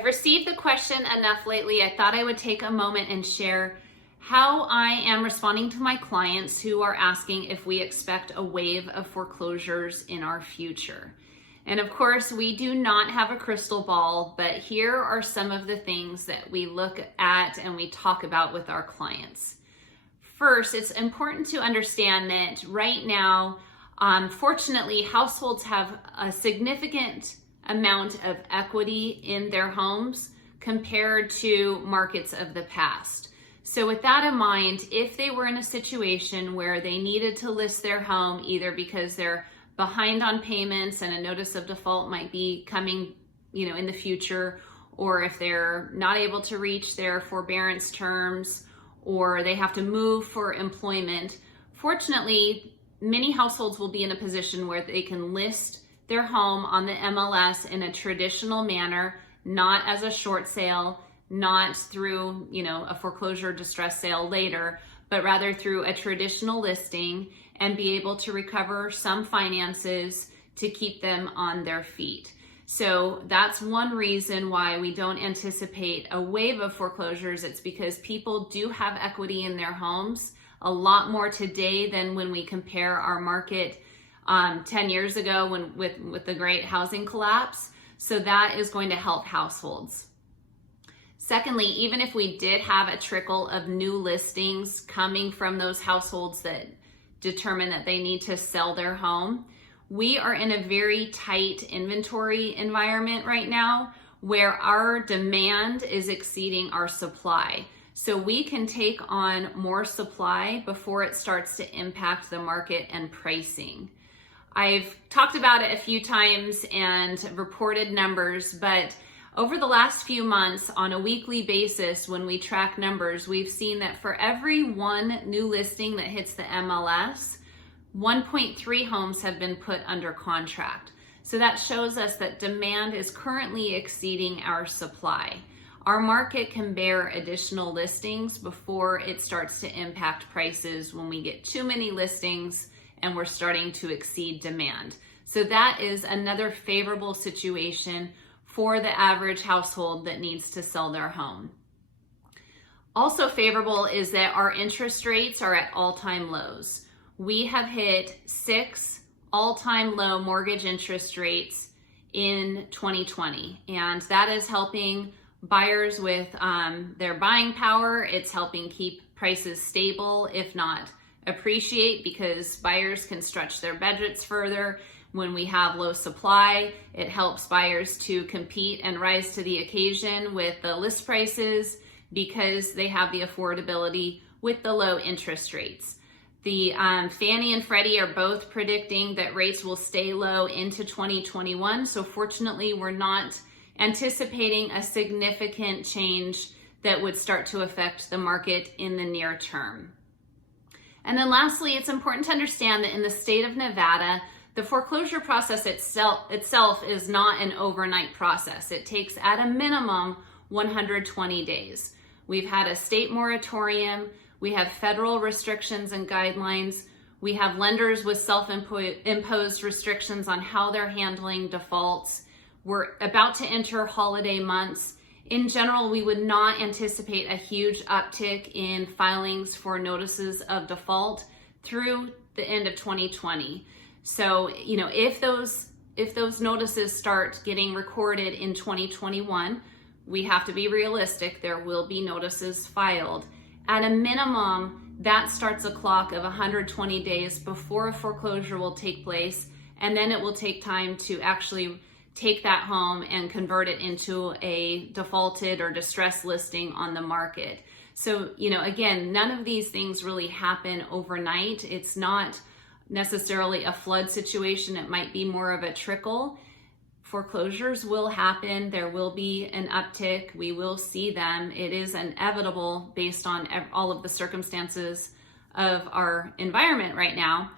I've received the question enough lately. I thought I would take a moment and share how I am responding to my clients who are asking if we expect a wave of foreclosures in our future. And of course, we do not have a crystal ball, but here are some of the things that we look at and we talk about with our clients. First, it's important to understand that right now, fortunately, households have a significant amount of equity in their homes compared to markets of the past. So with that in mind, if they were in a situation where they needed to list their home, either because they're behind on payments and a notice of default might be coming, in the future, or if they're not able to reach their forbearance terms, or they have to move for employment, fortunately, many households will be in a position where they can list their home on the MLS in a traditional manner, not as a short sale, not through, a foreclosure distress sale later, but rather through a traditional listing and be able to recover some finances to keep them on their feet. So that's one reason why we don't anticipate a wave of foreclosures. It's because people do have equity in their homes, a lot more today than when we compare our market 10 years ago with the great housing collapse. So that is going to help households. Secondly, even if we did have a trickle of new listings coming from those households that determine that they need to sell their home, we are in a very tight inventory environment right now where our demand is exceeding our supply. So we can take on more supply before it starts to impact the market and pricing. I've talked about it a few times and reported numbers, but over the last few months, on a weekly basis, when we track numbers, we've seen that for every one new listing that hits the MLS, 1.3 homes have been put under contract. So that shows us that demand is currently exceeding our supply. Our market can bear additional listings before it starts to impact prices when we get too many listings and we're starting to exceed demand. So that is another favorable situation for the average household that needs to sell their home. Also favorable is that our interest rates are at all-time lows. We have hit 6 all-time low mortgage interest rates in 2020, and that is helping buyers with their buying power. It's helping keep prices stable, if not appreciate, because buyers can stretch their budgets further. When we have low supply, it helps buyers to compete and rise to the occasion with the list prices because they have the affordability with the low interest rates. The Fannie and Freddie are both predicting that rates will stay low into 2021. So fortunately, we're not anticipating a significant change that would start to affect the market in the near term. And then lastly, it's important to understand that in the state of Nevada, the foreclosure process itself is not an overnight process. It takes at a minimum 120 days. We've had a state moratorium, we have federal restrictions and guidelines, we have lenders with self-imposed restrictions on how they're handling defaults. We're about to enter holiday months. In general, we would not anticipate a huge uptick in filings for notices of default through the end of 2020. So, if those notices start getting recorded in 2021, we have to be realistic. There will be notices filed. At a minimum, that starts a clock of 120 days before a foreclosure will take place, and then it will take time to actually take that home and convert it into a defaulted or distressed listing on the market. So, again, none of these things really happen overnight. It's not necessarily a flood situation. It might be more of a trickle. Foreclosures will happen. There will be an uptick. We will see them. It is inevitable based on all of the circumstances of our environment right now.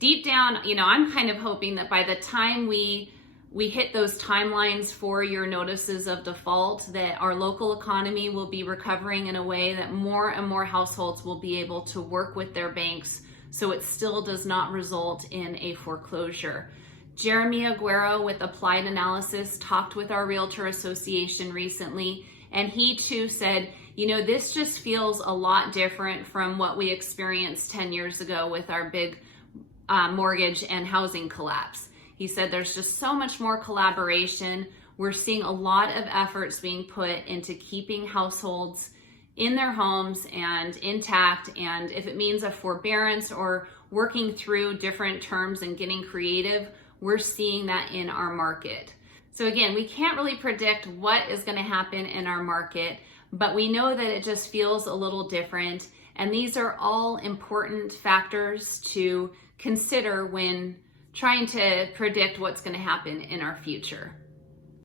Deep down, I'm kind of hoping that by the time we hit those timelines for your notices of default, that our local economy will be recovering in a way that more and more households will be able to work with their banks so it still does not result in a foreclosure. Jeremy Aguero with Applied Analysis talked with our Realtor Association recently, and he too said, you know, this just feels a lot different from what we experienced 10 years ago with our big mortgage and housing collapse. He said there's just so much more collaboration. We're seeing a lot of efforts being put into keeping households in their homes and intact, and if it means a forbearance or working through different terms and getting creative, we're seeing that in our market. So again, we can't really predict what is going to happen in our market, but we know that it just feels a little different, and these are all important factors to consider when trying to predict what's going to happen in our future.